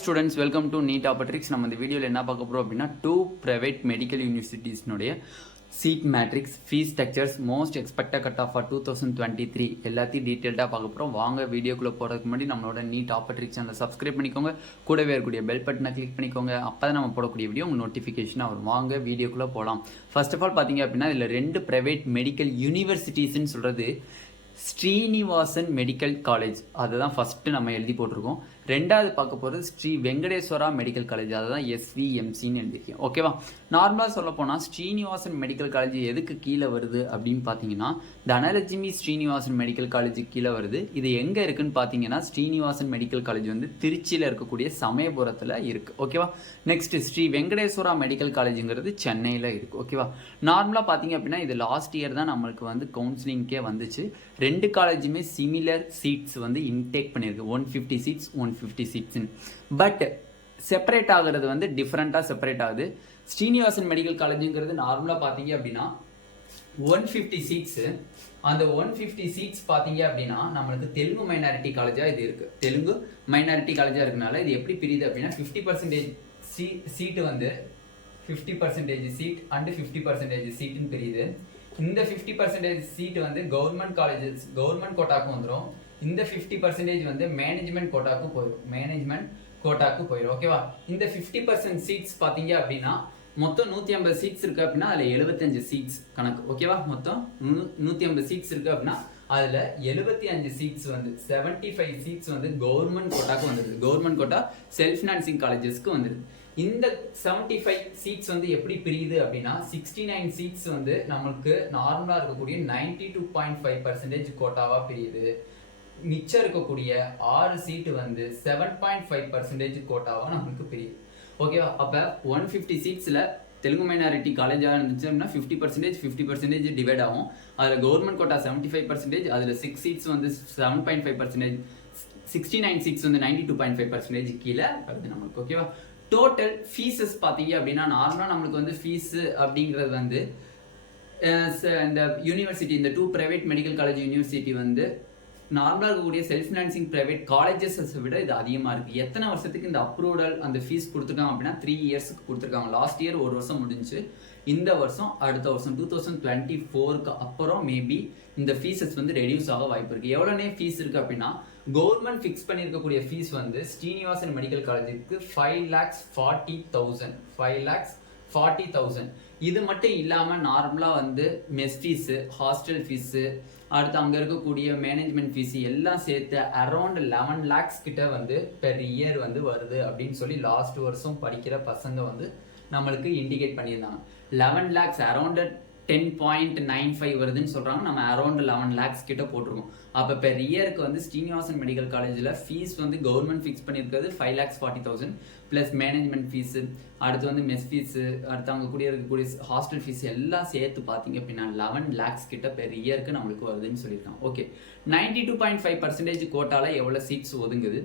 Students, welcome to Neet Optics. நம்ம இந்த வீடியோல என்ன பார்க்க போறோம் அப்படினா two private medical universities னுடைய seat matrix, fee structures, most expected cutoff for 2023 எல்லாத்தையும் டீடைலா பார்க்க போறோம். வாங்க வீடியோக்குள்ள போறதுக்கு முன்னாடி நம்மளோட Neet Optics சேனலை சப்ஸ்கிரைப் பண்ணிக்கோங்க. கூடவே இருக்கக்கூடிய பெல் பட்டனை கிளிக் பண்ணிக்கோங்க. அப்பதான் நம்ம போடக்கூடிய வீடியோ உங்களுக்கு நோட்டிஃபிகேஷனா வரும். வாங்க வீடியோக்குள்ள போலாம். First of all பாத்தீங்க அப்படினா இதுல ரெண்டு private medical universities ன்னு சொல்றது SREENIVAS மெடிக்கல் காலேஜ் அதுதான் ஃபர்ஸ்ட் நம்ம எழுதி போட்டிருக்கோம். ரெண்டாவது பார்க்க போகிறது ஸ்ரீ வெங்கடேஸ்வரா மெடிக்கல் காலேஜ் அதுதான் SVMCன்னு எழுதிருக்கேன். ஓகேவா? நார்மலாக சொல்ல போனால் ஸ்ரீனிவாசன் மெடிக்கல் காலேஜ் எதுக்கு கீழே வருது அப்படின்னு பார்த்தீங்கன்னா தனலட்சுமி ஸ்ரீனிவாசன் மெடிக்கல் காலேஜுக்கு கீழே வருது. இது எங்கே இருக்குன்னு பார்த்தீங்கன்னா ஸ்ரீனிவாசன் மெடிக்கல் காலேஜ் வந்து திருச்சியில் இருக்கக்கூடிய சமயபுரத்தில் இருக்குது. ஓகேவா? நெக்ஸ்ட் ஸ்ரீ வெங்கடேஸ்வரா மெடிக்கல் காலேஜுங்கிறது சென்னையில் இருக்குது. ஓகேவா? நார்மலாக பார்த்தீங்க அப்படின்னா இது லாஸ்ட் இயர் தான் நம்மளுக்கு வந்து கவுன்சிலிங்கே வந்துச்சு. ரெண்டு காலேஜுமே சிமிலர் சீட்ஸ் வந்து இன்டேக் பண்ணியிருக்கு. 150 சீட்ஸ் 150 சீட்ஸ்ன்னு. பட் செப்பரேட் ஆகிறது வந்து டிஃப்ரெண்ட்டாக செப்பரேட் ஆகுது. ஸ்ரீனிவாசன் மெடிக்கல் காலேஜுங்கிறது நார்மலாக பார்த்தீங்க அப்படின்னா 150 சீட்ஸு. அந்த 150 சீட்ஸ் பார்த்தீங்க அப்படின்னா நம்மளுக்கு தெலுங்கு மைனாரிட்டி காலேஜாக இது இருக்குது. தெலுங்கு மைனாரிட்டி காலேஜாக இருக்கனால இது எப்படி பிரியுது அப்படின்னா 50% சீட்டு வந்து 50% சீட் அண்ட் 50% சீட்டுன்னு பிரியுது. இந்த 50% சீட் வந்து கவர்மெண்ட் காலேஜஸ் கவர்மெண்ட் கோட்டாக்கு வந்துடும். இந்த 50% வந்து மேனேஜ்மெண்ட் கோட்டாக்கு போயிடும். மேனேஜ்மெண்ட் கோட்டாக்கு போயிடும். ஓகேவா? இந்த 50% சீட்ஸ் பார்த்தீங்க அப்படின்னா மொத்தம் 150 சீட்ஸ் இருக்கு அப்படின்னா அதில் 75 சீட்ஸ் கணக்கு. ஓகேவா? மொத்தம் 150 சீட்ஸ் இருக்கு அப்படின்னா அதில் 75 சீட்ஸ் வந்து 75 சீட்ஸ் வந்து கவர்மெண்ட் கோட்டாக்கு வந்துடுது. கவர்மெண்ட் கோட்டா செல்ஃப் ஃபினான்சிங் காலேஜஸ்க்கு வந்துடுது. இந்த 75 சீட்ஸ் வந்து எப்படி பிரியுது அப்படின்னா 69 சீட்ஸ் வந்து நம்மளுக்கு நார்மலா இருக்கக்கூடிய 92.5% கோட்டாவா பிரியுது. மிச்சம் இருக்கக்கூடிய 6 சீட்டு வந்து 7.5% கோட்டாவா நம்மளுக்கு பிரியுது. ஓகேவா? அப்ப 150 சீட்ஸ்ல தெலுங்கு மைனாரிட்டி காலேஜா இருந்துச்சு அப்படின்னா 50% டிவைட் ஆகும். அதுல கவர்மெண்ட் கோட்டா 75%, அதுல 6 சீட்ஸ் வந்து 7.5%, 69 சீட்ஸ் வந்து 92.5% கீழே வருது நம்மளுக்கு. ஓகேவா? டோட்டல் ஃபீஸஸ் பார்த்தீங்க அப்படின்னா நார்மலாக நம்மளுக்கு வந்து ஃபீஸ் அப்படிங்கிறது வந்து இந்த யூனிவர்சிட்டி இந்த 2 பிரைவேட் மெடிக்கல் காலேஜ் யூனிவர்சிட்டி வந்து நார்மலாக இருக்கக்கூடிய செல்ஃப் ஃபினான்சிங் பிரைவேட் காலேஜஸ் விட இது அதிகமாக இருக்குது. எத்தனை வருஷத்துக்கு இந்த அப்ரூவல் அந்த ஃபீஸ் கொடுத்துருக்காங்க அப்படின்னா 3 இயர்ஸ்க்கு கொடுத்துருக்காங்க. லாஸ்ட் இயர் 1 வருஷம் முடிஞ்சு. இந்த வருஷம் அடுத்த வருஷம் 2024க்கு அப்புறம் மேபி இந்த ஃபீஸஸ் வந்து ரெடியூஸ் ஆக வாய்ப்பு இருக்குது. எவ்வளோனே ஃபீஸ் இருக்குது அப்படின்னா கவர்மெண்ட் ஃபிக்ஸ் பண்ணியிருக்கக்கூடிய ஃபீஸ் வந்து ஸ்ரீனிவாசன் மெடிக்கல் காலேஜுக்கு 5,40,000 5,40,000. இது மட்டும் இல்லாமல் நார்மலாக வந்து மெஸ் ஃபீஸு, ஹாஸ்டல் ஃபீஸு, அடுத்து அங்கே இருக்கக்கூடிய மேனேஜ்மெண்ட் ஃபீஸு எல்லாம் சேர்த்து அரௌண்ட் 11 lakhs கிட்ட வந்து பெர் இயர் வந்து வருது அப்படின்னு சொல்லி லாஸ்ட் வருஷம் படிக்கிற பசங்க வந்து நம்மளுக்கு இண்டிகேட் பண்ணியிருந்தாங்க. 11 lakhs அரௌண்ட் 10.95 வருதுன்னு சொல்றாங்க. நம்ம அரௌண்ட் 11 lakhs கிட்ட போட்டிருக்கோம். அப்ப பெர் இயருக்கு வந்து ஸ்ரீனிவாசன் மெடிக்கல் காலேஜ்ல ஃபீஸ் வந்து கவர்மெண்ட் ஃபிக்ஸ் பண்ணியிருக்கிறது 5,40,000 பிளஸ் மேனேஜ்மெண்ட் ஃபீஸ், அடுத்து வந்து மெஸ் ஃபீஸ், அடுத்து அங்கே கூடிய இருக்கக்கூடிய ஹாஸ்டல் ஃபீஸ் எல்லாம் சேர்த்து பார்த்தீங்க அப்படின்னா 11 lakhs கிட்ட பெர் இயருக்கு நம்மளுக்கு வருதுன்னு சொல்லியிருக்காங்க. ஓகே, 92.5% கோட்டால எவ்வளோ சீட்ஸ் ஒதுங்குது,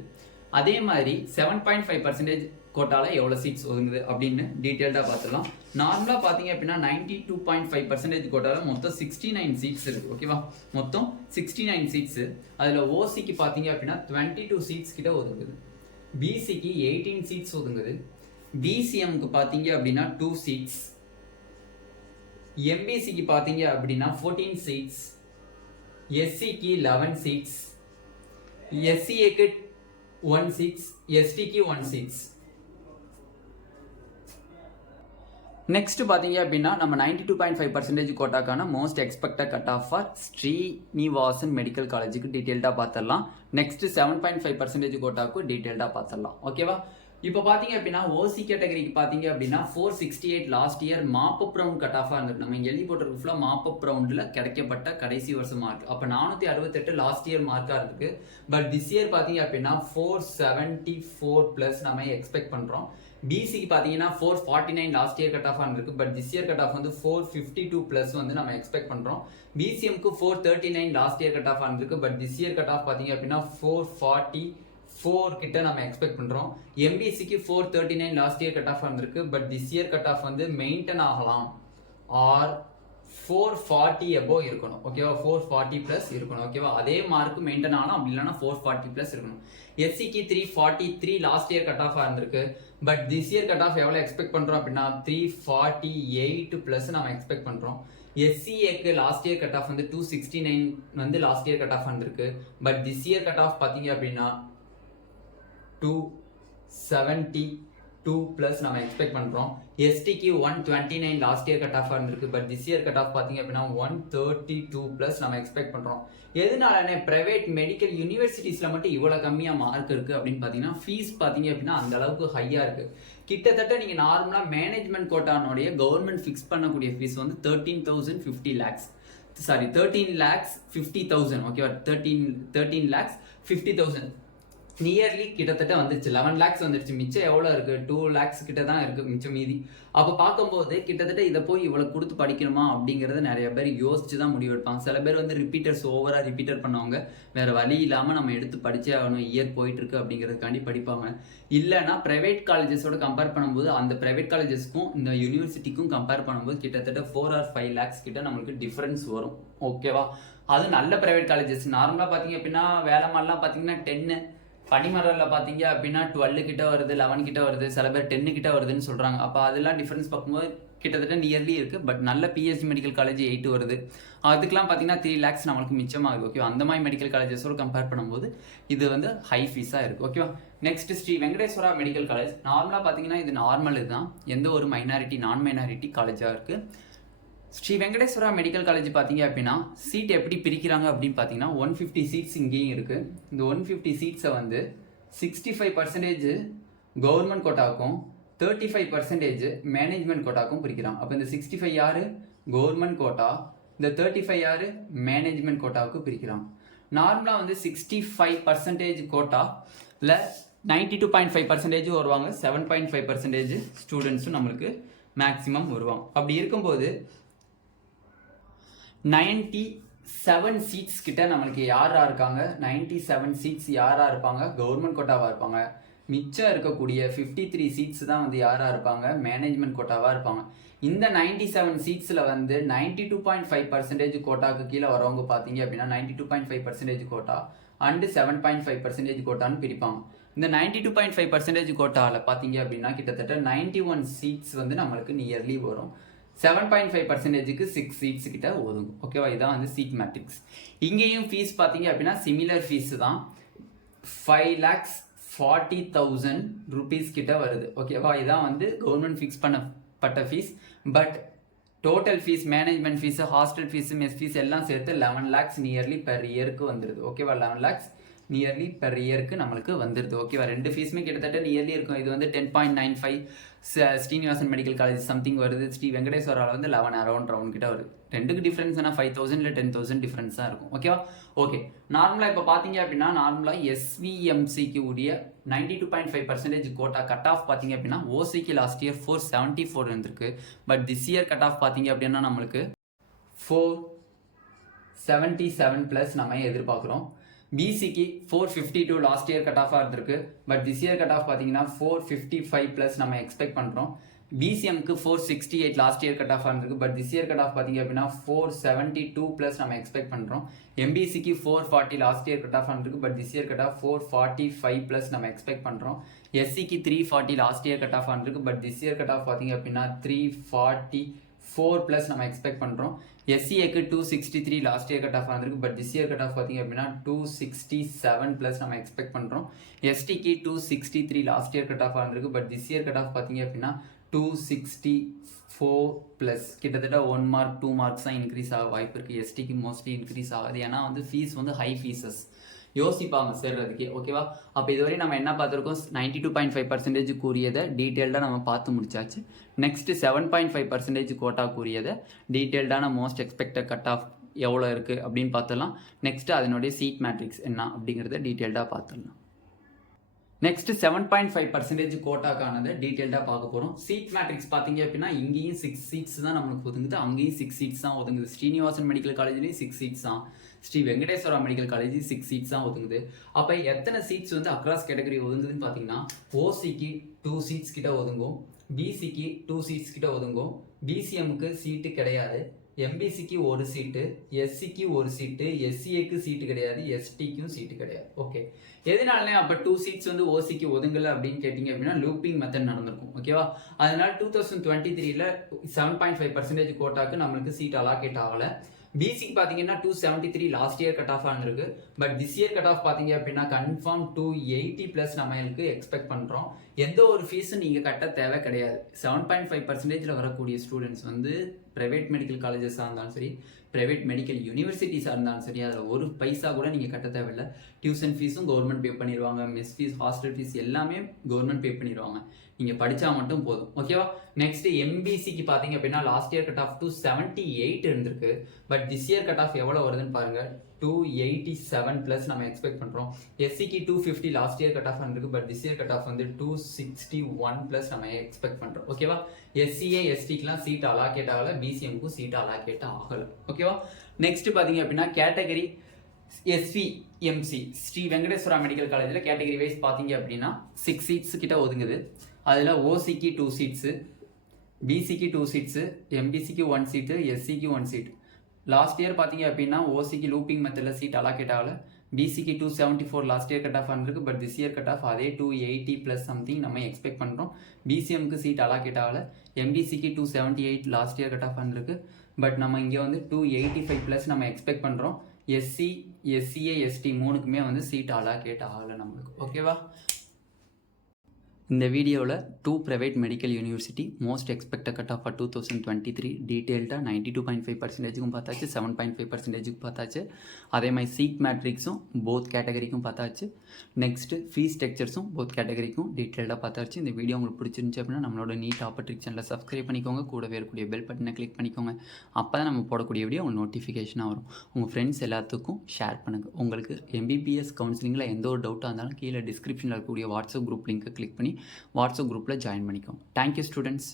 அதே மாதிரி 7.5% கோட்டால எவ்வளோ சீட்ஸ் ஒதுங்குது அப்படின்னு டீட்டெயில்டாக பார்த்துக்கலாம். நார்மலாக பார்த்தீங்க அப்படின்னா 92.5% கோட்டால மொத்தம் 69 சீட்ஸ் இருக்கு. ஓகேவா? மொத்தம் 69 சீட்ஸ். அதில் ஓசிக்கு பார்த்தீங்க அப்படின்னா 22 சீட்ஸ் கிட்ட ஒதுங்குது. பிசிக்கு 18 சீட்ஸ் ஒதுங்குது. பிசிஎம்க்கு பார்த்தீங்க அப்படின்னா 2 சீட்ஸ். எம்பிசிக்கு பார்த்தீங்க அப்படின்னா 14 சீட்ஸ். எஸ்சிக்கு 11 சீட்ஸ். எஸ்சிஏக்கு 1 சீட்ஸ். எஸ்டிக்கு 1 சீட்ஸ். நெக்ஸ்ட் பார்த்தீங்க அப்படின்னா நம்ம 92.5% கோட்டாக்கான most expected cut off for Srinivasan medical காலேஜுக்கு டீட்டெயில்டாக பார்த்துடலாம். நெக்ஸ்ட் 7.5% கோட்டாக்கு டீட்டெயில்டாக பார்த்துடலாம். ஓகேவா? இப்போ பார்த்தீங்க அப்படின்னா ஓசி கேட்டகரிக்கு பார்த்தீங்க அப்படின்னா 468 last year mop up round cut ஆஃபாக இருந்தது. நம்ம இங்கே எழுதி போட்டிருக்க ஃபுல்லாக மாப்பப் ரவுண்டில் கிடைக்கப்பட்ட கடைசி வருஷம் மார்க். அப்போ 468 லாஸ்ட் இயர் மார்க்காக இருக்கு. பட் திஸ் இயர் பார்த்தீங்க அப்படின்னா 474+ நம்ம எக்ஸ்பெக்ட் பண்ணுறோம். பிசிக்கு பார்த்தீங்கன்னா 449 லாஸ்ட் இயர் கட் ஆஃப் இருக்கு. But this year cut of வந்து 452+ வந்து நம்ம எக்ஸ்பெக்ட் பண்ணுறோம். பிசிஎம்க்கு 439 லாஸ்ட் இயர் கட் ஆஃப் இருக்கு. But this year cut off பார்த்தீங்க அப்படின்னா 444 கிட்ட நம்ம எக்ஸ்பெக்ட் பண்றோம். எம்பிசிக்கு 439 லாஸ்ட் இயர் கட் ஆஃப் வந்திருக்கு. But this year cut of வந்து மெயின்டைன் ஆகலாம் ஆர் 440 above இருக்கணும் ஓகேவா 440 plus இருக்கணும் ஓகேவா அதே மார்க் மெயின்டைன் ஆகணும் அப்படி இல்லைனா 440 plus இருக்கணும் எஸ்சிக்கு 343 லாஸ்ட் இயர் கட் ஆஃப் இருந்திருக்கு but this year cut of எவ்வளோ எக்ஸ்பெக்ட் பண்ணுறோம் அப்படின்னா 348 plus நம்ம எக்ஸ்பெக்ட் பண்ணுறோம் எஸ்சிஏக்கு லாஸ்ட் இயர் கட் ஆஃப் வந்து 269 வந்து லாஸ்ட் இயர் கட் ஆஃப் இருந்திருக்கு but this year cut off பார்த்தீங்க அப்படின்னா 272 plus நம்ம எக்ஸ்பெக்ட் பண்றோம் எஸ்டிக்கு 129 லாஸ்ட் இயர் கட் ஆஃப் இருந்திருக்கு but this year cut of பாத்தீங்க அப்படின்னா 132 plus நம்ம எக்ஸ்பெக்ட் பண்றோம் எதனாலனே பிரைவேட் மெடிக்கல் யூனிவர்சிட்டிஸ்ல மட்டும் இவ்வளவு கம்மியா மார்க் இருக்கு அப்படின்னு பாத்தீங்கன்னா ஃபீஸ் பாத்தீங்க அப்படின்னா அந்த அளவுக்கு ஹையா இருக்கு கிட்டத்தட்ட நீங்க நார்மலா மேனேஜ்மெண்ட் கோட்டானோடைய கவர்மெண்ட் ஃபிக்ஸ் பண்ணக்கூடிய ஃபீஸ் வந்து 13,050 lakhs சாரி 13,50,000 ஓகேவா 13,50,000 நியர்லி கிட்டத்தட்ட வந்துருச்சு 11 lakhs வந்துருச்சு மிச்சம் எவ்வளோ இருக்கு 2 lakhs கிட்ட தான் இருக்கு மிச்சம் மீதி அப்போ பார்க்கும்போது கிட்டத்தட்ட இதை போய் இவ்வளோ கொடுத்து படிக்கணுமா அப்படிங்கிறத நிறைய பேர் யோசிச்சு தான் முடிவெடுப்பாங்க சில பேர் வந்து ரிப்பீட்டர்ஸ் ஓவரா ரிப்பீட்டர் பண்ணவங்க வேற வழி இல்லாமல் நம்ம எடுத்து படிச்சே ஆகணும் இயர் போயிட்டு இருக்கு அப்படிங்கிறதுக்காண்டி படிப்பாங்க இல்லைன்னா பிரைவேட் காலேஜஸோட கம்பேர் பண்ணும்போது அந்த பிரைவேட் காலேஜஸ்க்கும் இந்த யூனிவர்சிட்டிக்கும் கம்பேர் பண்ணும்போது கிட்டத்தட்ட 4 or 5 lakhs கிட்ட நம்மளுக்கு டிஃபரன்ஸ் வரும் ஓகேவா அது நல்ல பிரைவேட் காலேஜஸ் நார்மலாக பார்த்தீங்க அப்படின்னா வேலைமாலாம் பார்த்தீங்கன்னா 10 பனிமரில் பார்த்தீங்க அப்படின்னா 12 கிட்ட வருது 11 கிட்ட வருது சில பேர் 10 கிட்ட வருதுன்னு சொல்கிறாங்க அப்போ அதெல்லாம் டிஃப்ரென்ஸ் பார்க்கும்போது கிட்டத்தட்ட நியர்லி இருக்குது பட் நல்ல பிஎஸ்சி மெடிக்கல் காலேஜ் 8 வருது அதுக்கெலாம் பார்த்தீங்கன்னா 3 lakhs நம்மளுக்கு மிச்சமாகுது ஓகேவா அந்த மாதிரி மெடிக்கல் காலேஜஸோடு கம்பேர் பண்ணும்போது இது வந்து ஹை ஃபீஸாக இருக்குது ஓகேவா next Sri Venkateswara medical college நார்மலாக பார்த்தீங்கன்னா இது நார்மல் இதுதான் எந்த ஒரு நான் மைனாரிட்டி காலேஜாக இருக்குது ஸ்ரீ வெங்கடேஸ்வரா மெடிக்கல் காலேஜ் பார்த்தீங்க அப்படின்னா சீட் எப்படி பிரிக்கிறாங்க அப்படின்னு பார்த்தீங்கன்னா 150 சீட்ஸ் இங்கேயும் இருக்குது இந்த 150 சீட்ஸை வந்து 65% கவர்மெண்ட் கோட்டாவுக்கும் 35% மேனேஜ்மெண்ட் கோட்டாவுக்கும் பிரிக்கிறாங்க அப்போ இந்த 65 யாரு கவர்மெண்ட் கோட்டா இந்த 35 யாரு மேனேஜ்மெண்ட் கோட்டாவுக்கு பிரிக்கிறாங்க நார்மலாக வந்து 65% கோட்டாவில் 92.5% வருவாங்க 7.5% ஸ்டூடெண்ட்ஸும் நம்மளுக்கு மேக்ஸிமம் வருவாங்க அப்படி இருக்கும்போது 97 சீட்ஸ் கிட்ட நம்மளுக்கு யாரா இருக்காங்க 97 சீட்ஸ் யாரா இருப்பாங்க கவர்மெண்ட் கோட்டாவா இருப்பாங்க மிச்சம் இருக்கக்கூடிய 53 சீட்ஸ் தான் வந்து யாரா இருப்பாங்க மேனேஜ்மெண்ட் கோட்டாவா இருப்பாங்க இந்த 97 சீட்ஸ்ல வந்து 92.5% கோட்டாக்கு கீழே வரவங்க பாத்தீங்க அப்படின்னா 92.5% கோட்டா அண்ட் 7.5% கோட்டான்னு பிரிப்பாங்க இந்த 92.5% கோட்டால பாத்தீங்க அப்படின்னா கிட்டத்தட்ட 91 சீட்ஸ் வந்து நம்மளுக்கு நியர்லி வரும் 7.5%க்கு 6 சீட்ஸ் கிட்ட ஒதுங்கும் ஓகேவா இதான் வந்து சீட் மேட்ரிக்ஸ் இங்கேயும் ஃபீஸ் பார்த்தீங்க அப்படின்னா சிமிலர் ஃபீஸ் தான் 5,40,000 rupees கிட்ட வருது ஓகேவா இதான் வந்து கவர்மெண்ட் ஃபிக்ஸ் பண்ணப்பட்ட fees but total fees management fees hostel fees mess fees எல்லாம் சேர்த்து 11 lakhs நியர்லி பெர் இயருக்கு வந்துடுது ஓகேவா 11 lakhs நியர்லி பெர் இயருக்கு நம்மளுக்கு வந்துடுது ஓகேவா ரெண்டு ஃபீஸுமே கிட்டத்தட்ட நியர்லி இருக்கும் இது வந்து 10.95 ஸ்ரீனிவாசன் மெடிக்கல் காலேஜ் சம்திங் வருது ஸ்ரீ வெங்கடேஸ்வராவில் வந்து 11 அரௌண்ட் கிட்ட வருது ரெண்டுக்கு டிஃப்ரென்ஸ் ஆனால் 5,000 இல்லை 10,000 டிஃப்ரென்ஸ் தான் இருக்கும் ஓகேவா ஓகே நார்மலாக இப்போ பார்த்தீங்க அப்படின்னா நார்மலாக எஸ்விஎம்சிக்கு உடைய 92.5% கோட்டா கட் ஆஃப் பார்த்தீங்க அப்படின்னா ஓசிக்கு லாஸ்ட் இயர் 474 இருந்திருக்கு but this year cut off பார்த்தீங்க அப்படின்னா நம்மளுக்கு 477 ப்ளஸ் நம்ம எதிர்பார்க்குறோம் பிசிக்கு 452 லாஸ்ட் இயர் கட் ஆஃபாக இருந்திருக்கு but this year cut of பார்த்தீங்கன்னா 455 ப்ளஸ் நம்ம எக்ஸ்பெக்ட் பண்ணுறோம் பிசிஎம்க்கு 468 லாஸ்ட் இயர் கட் ஆஃபாக இருந்திருக்கு but this year cut off பார்த்தீங்க அப்படின்னா 472 ப்ளஸ் நம்ம எக்ஸ்பெக்ட் பண்ணுறோம் எம்பிசிக்கு 440 லாஸ்ட் இயர் கட் ஆஃப் இருந்திருக்கு but this year cut of 445 plus நம்ம எக்ஸ்பெக்ட் பண்ணுறோம் எஸ்சிக்கு 340 லாஸ்ட் இயர் கட் ஆஃப் இருந்திருக்கு but this year cut off பார்த்தீங்க அப்படின்னா 344 ப்ளஸ் நம்ம எக்ஸ்பெக்ட் பண்ணுறோம் எஸ்சிஏக்கு 263 லாஸ்ட் இயர் கட் ஆஃப் வந்திருக்கு but this year cut off பார்த்தீங்க அப்படின்னா 267 ப்ளஸ் நம்ம எக்ஸ்பெக்ட் பண்ணுறோம் எஸ்டிக்கு 263 லாஸ்ட் இயர் கட் ஆஃப் வந்திருக்கு but this year cut off பார்த்தீங்க அப்படின்னா 264 ப்ளஸ் கிட்டத்தட்ட 1 மார்க் 2 மார்க்ஸ் தான் இன்க்ரீஸ் ஆக வாய்ப்பு இருக்குது எஸ்டிக்கு மோஸ்ட்லி இன்க்ரீஸ் ஆகுது ஏன்னா வந்து ஃபீஸ் வந்து ஹை ஃபீஸஸ் யோசிப்பாங்க சேர்றதுக்கே ஓகேவா அப்போ இதுவரை நம்ம என்ன பார்த்துருக்கோம் 92.5% கூறியதை டீட்டெயில்டாக நம்ம பார்த்து முடிச்சாச்சு நெக்ஸ்ட் 7.5% கோட்டா கூறியதை டீட்டெயில்டான மோஸ்ட் எக்ஸ்பெக்டட் கட் ஆஃப் எவ்வளோ இருக்குது அப்படின்னு பார்த்துடலாம் நெக்ஸ்ட் அதனுடைய சீட் மேட்ரிக்ஸ் என்ன அப்படிங்கிறத டீட்டெயில்டாக பார்த்துடலாம் நெக்ஸ்ட் 7.5% கோட்டாக்கானதை டீட்டெயில்டாக பார்க்க போகிறோம் சீட் மேட்ரிக்ஸ் பார்த்தீங்க அப்படின்னா இங்கேயும் 6 சீட்ஸ் தான் நம்மளுக்கு ஒதுங்குது அங்கேயும் 6 சீட்ஸ் தான் ஒதுங்குது ஸ்ரீனிவாசன் மெடிக்கல் காலேஜ்லேயும் 6 சீட்ஸ் தான் Sri Venkateswara medical college 6 seats தான் ஒதுங்குது அப்போ எத்தனை சீட்ஸ் வந்து அக்ராஸ் கேட்டகரி ஒதுங்குதுன்னு பார்த்தீங்கன்னா ஓசிக்கு 2 சீட்ஸ் கிட்ட ஒதுங்கும் பிசிக்கு 2 சீட்ஸ் கிட்ட ஒதுங்கும் பிசிஎம்க்கு சீட்டு கிடையாது எம்பிசிக்கு ஒரு சீட்டு, எஸ்சிக்கு ஒரு சீட்டு, எஸ்சிஏக்கு சீட்டு கிடையாது, எஸ்டிக்கும் சீட்டு கிடையாது. ஓகே, எதனாலே அப்போ 2 சீட்ஸ் வந்து ஓசிக்கு ஒதுங்கலை அப்படின்னு கேட்டிங்க அப்படின்னா லூப்பிங் மெத்தட் நடந்திருக்கும். ஓகேவா, அதனால 2023ல 7.5% கோட்டாக்கு நம்மளுக்கு சீட் அலாகேட் ஆகலை. பிசிக்கு பார்த்தீங்கன்னா 273 லாஸ்ட் இயர் கட் ஆஃப் ஆனிருக்கு. But this year cut off பார்த்தீங்க அப்படின்னா கன்ஃபார்ம் 280+ நம்மளுக்கு எக்ஸ்பெக்ட் பண்ணுறோம். எந்த ஒரு ஃபீஸும் நீங்கள் கட்ட தேவை கிடையாது. 7.5%ல் வரக்கூடிய ஸ்டூடெண்ட்ஸ் வந்து ப்ரைவேட் மெடிக்கல் காலேஜஸாக இருந்தாலும் சரி, ப்ரைவேட் மெடிக்கல் யூனிவர்சிட்டிஸாக இருந்தாலும் சரி, அதில் ஒரு பைசா கூட நீங்கள் கட்ட தேவையில்லை. டியூஷன் ஃபீஸும் கவர்மெண்ட் பே பண்ணிடுவாங்க, மெஸ் ஃபீஸ், ஹாஸ்டல் ஃபீஸ் எல்லாமே கவர்மெண்ட் பே பண்ணிடுவாங்க. நீங்கள் படித்தா மட்டும் போதும். ஓகேவா, நெக்ஸ்ட் எம்பிசிக்கு பார்த்தீங்க அப்படின்னா லாஸ்ட் இயர் கட் ஆஃப் 278 இருந்திருக்கு. But this year cut of எவ்வளோ வருதுன்னு பாருங்கள், 287+ நம்ம எக்ஸ்பெக்ட் பண்ணுறோம். எஸ்சிக்கு 250 லாஸ்ட் இயர் கட் ஆஃப் இருந்திருக்கு. But this year cut of வந்து 261+ நம்ம எக்ஸ்பெக்ட் பண்ணுறோம். ஓகேவா, எஸ்சிஏ எஸ்டிக்கெலாம் சீட் அலாகேட் ஆகலை, பிசிஎம்க்கும் சீட் அலாகேட் ஆகலை. ஓகேவா, நெக்ஸ்ட் பார்த்தீங்க அப்படின்னா கேட்டகரி எஸ்விஎம்சி ஸ்ரீ வெங்கடேஸ்வரா மெடிக்கல் காலேஜில் கேட்டகரி வைஸ் பார்த்தீங்க அப்படின்னா 6 சீட்ஸ் கிட்ட ஒதுங்குது. அதில் ஓசிக்கு 2 சீட்ஸு, பிசிக்கு 2 சீட்ஸு, எம்பிசிக்கு 1 சீட்டு, எஸ்சிக்கு 1 சீட். லாஸ்ட் இயர் பார்த்தீங்க அப்படின்னா ஓசிக்கு லூப்பிங் மெத்தடில் சீட் அலாகேட் ஆகலை. பிசிக்கு 274 லாஸ்ட் இயர் கட் ஆஃப் ஆனிருக்கு. But this year cut off அதே 280+ சம்திங் நம்ம எக்ஸ்பெக்ட் பண்ணுறோம். பிசிஎம்க்கு சீட் அலாகேட் ஆகலை. எம்பிசிக்கு 278 லாஸ்ட் இயர் கட் ஆஃப் ஆனிருக்கு. பட் நம்ம இங்கே வந்து 285+ நம்ம எக்ஸ்பெக்ட் பண்ணுறோம். எஸ்சி, எஸ்சிஏ, எஸ்டி மூணுக்குமே வந்து சீட் அலாகேட் ஆகலை நம்மளுக்கு. ஓகேவா, இந்த வீடியோவில் 2 private medical university most expected cut off for 2023 டீட்டெயில்டாக 92.5%க்கும் பார்த்தாச்சு, 7.5%க்கும் பார்த்தாச்சு. அதே மாதிரி சீட் மேட்ரிக்ஸும் போத் கேட்டகரிக்கும் பார்த்தாச்சு. நெக்ஸ்ட்டு ஃபீஸ் ஸ்ட்ரக்சர்ஸும் போத் கேட்டகரிக்கும் டீட்டெயில்டாக பார்த்தாச்சு. இந்த வீடியோ உங்களுக்கு பிடிச்சிருந்துச்சு அப்படின்னா நம்மளோட நீட் ஆப்பர்ட்ரிக் சேனலை சப்ஸ்கிரைப் பண்ணிக்கோங்க, கூடவே இருக்கக்கூடிய பெல் பட்டனை கிளிக் பண்ணிக்கோங்க. அப்போ தான் நம்ம போடக்கூடிய வீடியோ உங்களுக்கு நோட்டிஃபிகேஷனாக வரும். உங்கள் ஃப்ரெண்ட்ஸ் எல்லாத்துக்கும் ஷேர் பண்ணுங்கள். உங்களுக்கு எம்பிபிஎஸ் கவுன்சிலிங்கில் எந்த ஒரு டவுட்டாக இருந்தாலும் கீழே டிஸ்கிரிப்ஷனில் இருக்கக்கூடிய வாட்ஸ்அப் குரூப் லிங்க்கை கிளிக் பண்ணி வாட்ஸ்அப் குரூப்பில் ஜாயின் பண்ணிக்கோங்க. Thank you students.